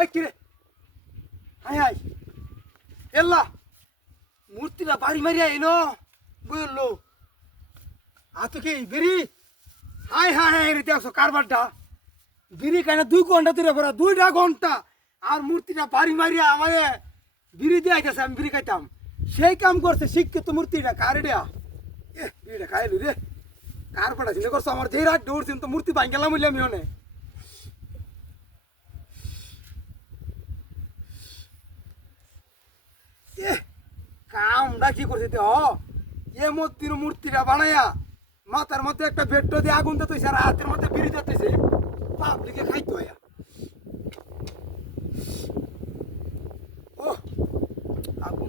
এই কিরে? High high এল্লা, মূর্তিটা বাড়ি মারিয়া এলো বুঝলো আতো কি, বিড়ি? হাই হাই হাই রে দেখছ কারবারটা? বিড়ি দুই ঘণ্টা ধরে পড়া, দুইটা ঘণ্টা। আর মূর্তিটা বাড়ি মারিয়া আমারে বিড়ি দিয়ে আইতেছে, আমি বিড়ি খাইতাম। সেই কাম করছে শিক্ষিত মূর্তিটা, কারে এ বিড়িটা খাইলু রে। কার চিন্তা করছ? আমার যেই রাত দৌড়ছেন তো মূর্তি ভাঙ গেলাম বললাম আমি এ কামটা কি করছে হ? এ মূর্তির মূর্তিটা বানায়া মাথার মধ্যে একটা বেড্ড দিয়ে আগুন দিতেছে আর হাতের মধ্যে বিড়ি দিতেছে। পাবলিকে খাইতে হয়। ও আগুন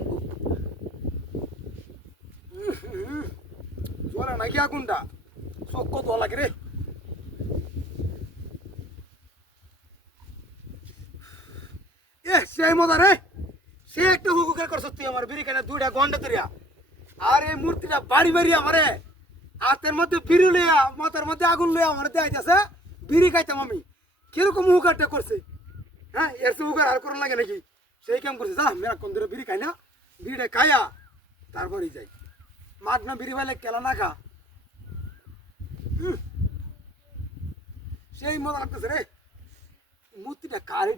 আগুনটা? চক্ক তো লাগে রে। এ সেই মজা রে। সে একটা হুকুকের করছ তুই আমার বিড়ি কেনা দুইটা গন্ডা ধরিয়া আর এই মূর্তিটা বাড়ি বাড়ি আমারে হাতের মধ্যে বিড়ি লইয়া, মাথার মধ্যে আগুন লইয়া আমার দেখাইতেছে, বিড়ি খাইতাম আমি। কীরকম হুকারটা করছে? হ্যাঁ এর সে হুকার আর করার লাগে নাকি? সেই কাম করছে, যা মেরা কোন ধরে বিড়ি খাই না, বিড়িটা খাইয়া তারপরে যাই। মাঠ না বিড়ি পাইলে কেলা না খা। সেই মজা লাগতেছে রে। মূর্তিটা কারি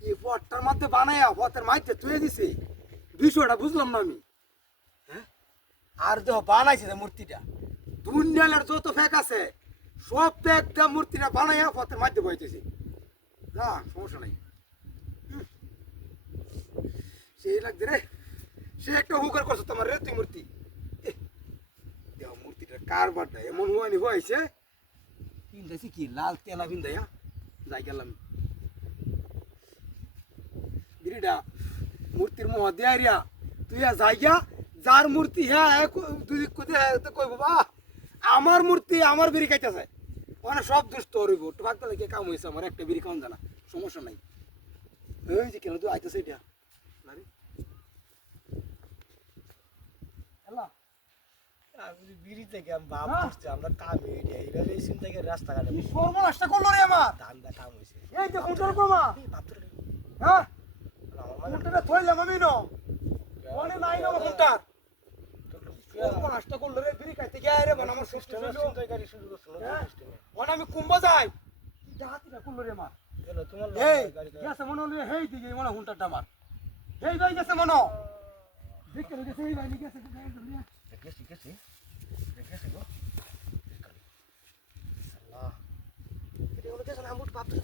এই পটটার মধ্যে বানাইয়া পথের মাইতে তুলে দিছে। বিষয়টা বুঝলাম না আমি। হ্যাঁ? আর দেহ বানাইছে মূর্তিটা। দুনিয়ালের যত ফেক আছে, সব দা মূর্তিটা বানাইয়া পথের মাঝে বইতেছে। না সমস্যা নাই। সেই লাগছে রে। সে একটা হুকার করছে তোমার রে, তুই মূর্তি। দেহ মূর্তিটা কারবারটা এমন হয়নি, হয়েছে। পিন্দাইছি কি, লাল তেলা পিন্দাইয়া যাই গেলাম। বিড়িটা মূর্তির মোহ দেয়ারিয়া তুই আর যাইয়া যার মূর্তি হ্যাঁ কো- তুই কোথায় তো কইব বা আমার মূর্তি আমার বিড়ি খাইতেছে মানে সব দুষ্ট হইব তো ভাগতে লাগে কাম হয়েছে আমার একটা বিড়ি খাওয়ান জানা সমস্যা নাই এই যে কেন তুই আইতেছে এটা রাস্তাঘাটে সর্বনাশটা করল রে আমার ধান্দা কাম হয়েছে এই যে কন্ট্রোল হ্যাঁ মানে কোনটা থইলাম আমি নো। মনে নাই না হ্যাঁ। সর্বনাশটা করল রে বিড়ি খাইতে গিয়ে রে মানে আমার সুস্থ হ্যাঁ? সিস্টেমে আমি কুম্ভ যাই। ডাহাতিটা করল রে মা? গেল তোমার এই গাড়ি গেছে মনে হলো হেই দিকে মনে হুন্টারটা আমার। হেই ভাই গেছে মনে দেখতে গেছে এই ভাই গেছে গেছি গেছি গেছি গো। আল্লাহ। এটা হলো গেছে না আমি ভাবতে